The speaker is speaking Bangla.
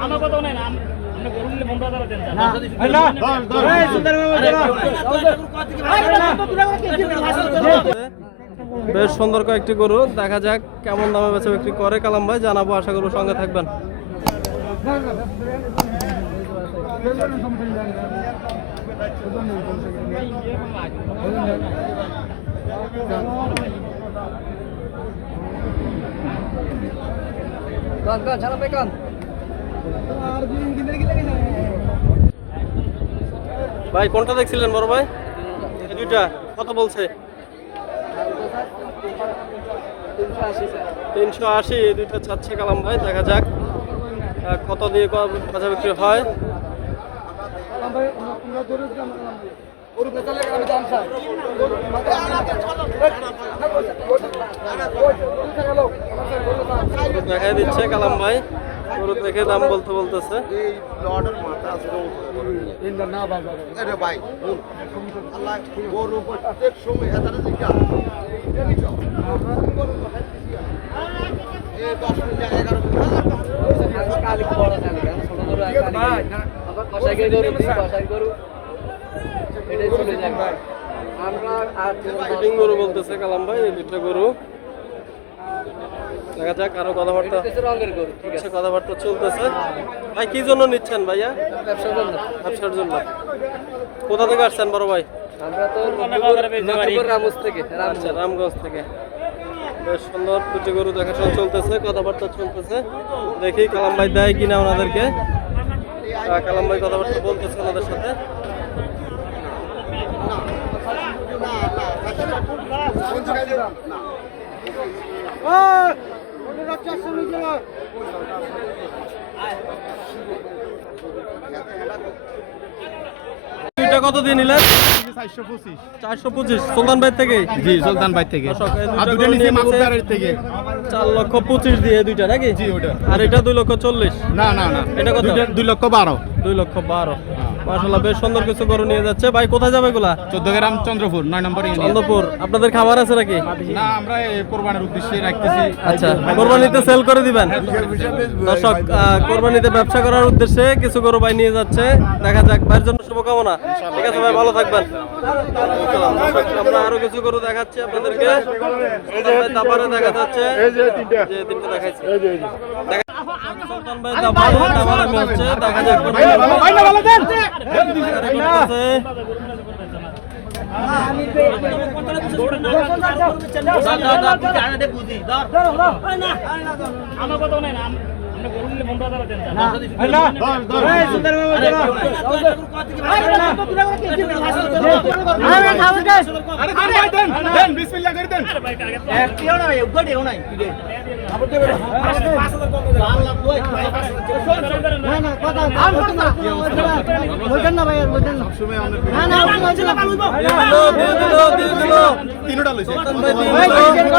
আমার কথা নাই না বেশ সুন্দর কয়েকটি গরু দেখা যাক কেমন দামে বেচা বিক্রি করে কালাম ভাই জানাব আশা করব সঙ্গে থাকবেন ভাই কোনটা দেখছিলেন বড় ভাই? দুইটা, কত বলছে? তিনশো আশি দুইটা চাচ্ছে কালাম ভাই, দেখা যাক কত দিয়ে বাজা বিক্রি হয়। গরু দেখাই দিচ্ছে কালাম ভাই। গরু দেখে দাম বলতে বলতেছে। এই লর্ডের মাথা আছে আরে ভাই আল্লাহ গরু প্রত্যেক সময় এত দিকা এই দশ মিনিট এগারো ফিটিং গরু বলতেছে কালাম ভাই এই দুটো গরু। দেখা যাক আরও কথাবার্তা। হচ্ছে কথাবার্তা চলতেছে। ভাই কি জন্য নিচ্ছেন ভাইয়া? ব্যবসার জন্য। কোথা থেকে আসছেন বড় ভাই? আচ্ছা রামগঞ্জ থেকে। বেশ সুন্দর দুটি গরু দেখাশোনা চলতেছে কথাবার্তা চলতেছে। দেখি কালাম ভাই দেয় কিনা ওনাদেরকে। কালাম ভাই কথাবার্তা বলতেছে ওনাদের সাথে। কত দিয়ে নিলেন চারশো পঁচিশ। সুলতান ভাই থেকে জি সুলতান ভাই থেকে। চার লক্ষ পঁচিশ দিয়ে দুইটা নাকি? জি ওটা আর এটা দুই লক্ষ চল্লিশ? না না না। এটা কত? দুই লক্ষ বারো। দুই লক্ষ বারো। মাসাল্লাহ বেশ সুন্দর কিছু গরু নিয়ে যাচ্ছে ভাই কোথায় যাবে এগুলা চোদ্দ গ্রাম চন্দ্রপুর নয় নম্বর ইউনিয়ন। চন্দ্রপুর আপনাদের খাবার আছে নাকি না আমরা এই কোরবানির উদ্দেশ্যে রাখতেছি আচ্ছা কোরবানিতে সেল করে দিবেন দর্শক কোরবানিতে ব্যবসা করার উদ্দেশ্যে কিছু গরু ভাই নিয়ে যাচ্ছে দেখা যাক ভাইয়ের জন্য শুভকামনা ঠিক আছে ভাই ভালো থাকবেন আমরা আরও কিছু গরু দেখাচ্ছি আপনাদেরকে তারপরে দেখা যাচ্ছে যে তিনটে দেখাচ্ছি আমার কথা নাই না আমরা গরু নিলে বন্ধ দেন না আরে দেন ভাই দেন দেন বিসমিল্লাহ করে দেন দিয়ে দিল, দিয়ে দিল। তিনটা লইছে